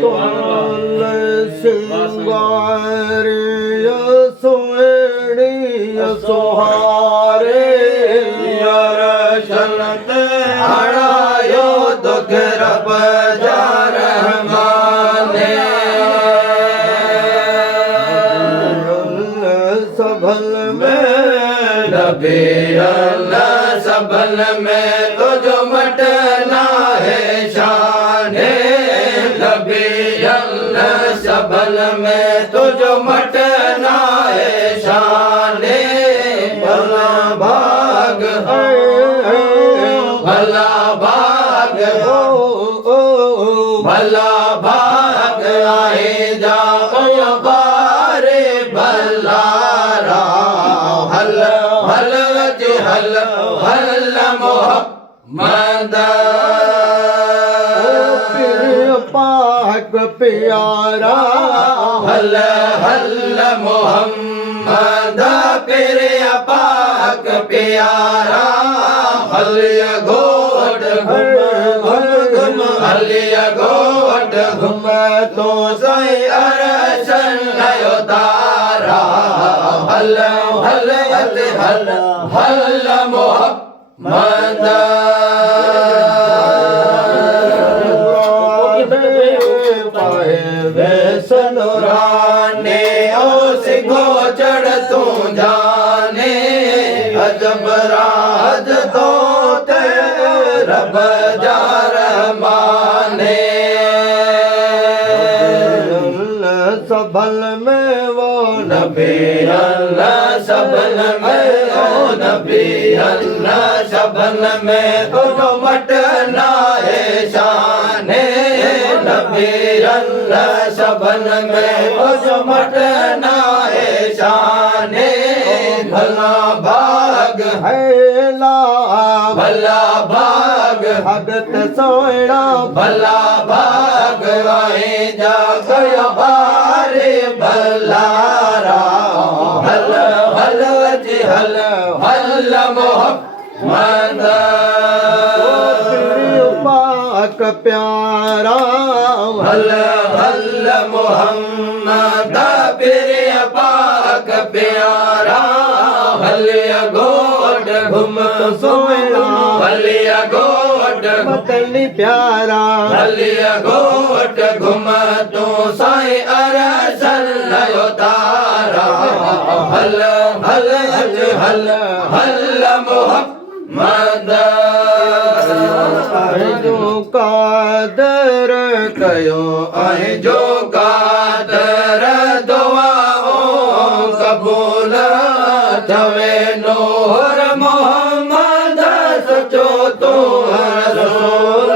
तोल सिंगारे सोहणी सुहारे शनत हरायो दुख रब जा रहमाने सबल में नबी अल्लाह सबल में तुझो मटना है शाने नबी अल्लाह सबल में तुझो मटना है शाने भला भाग भला भाग भला भाग आए जा बारे भला हल हल हल हल मोहम्मद पाक प्यारा हल हल मोहम्मद तेरे पाक प्यारा हलिया घोट घुम हलिया घोट घुम तो सही अरशन नयो तारा हल हल हल हल मोहम्मद सनुराने ओ सिखो चढ़ तू जाने अजब राज तो ते रब जा रहमाने सबल में वो नबी अल्लाह सबल में ओ नबी अल्लाह सबल में तुझो मटना है शाने नबी अल्लाह सबल में तुझो मटना है शाने भला भाग है ला भला भाग भगत सोना भला भाग आए जा गया बारे भलारा हल हल हल हल मोहम्मद पाक प्यारा हल हल मोहम्मद तेरे पाक प्यारा हलिया गोट घुम सोना हलिया गोट मतली प्यारा हलिया गोट घुम तो साई अरसल नयो तारा हल हल हल हल मोहम्मद जो कादर कयो आहे जो कादर दुआओं कबूल थवे नूर मोहम्मद सचो तू रसूल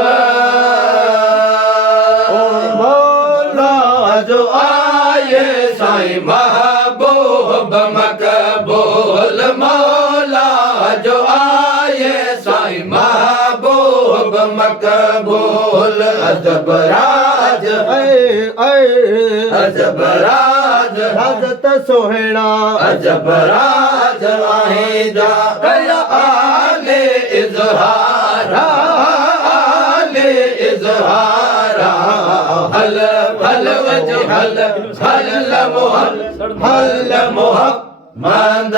मौला जो आए साईं महबूब मकबूल मौला जो आए साईं महबूब मकबूल अजब राज अजब राज राजत सोहना अजब राज आहे जा गया आले इजहारा आले इजहारा हल हल हल हल मोहम्मद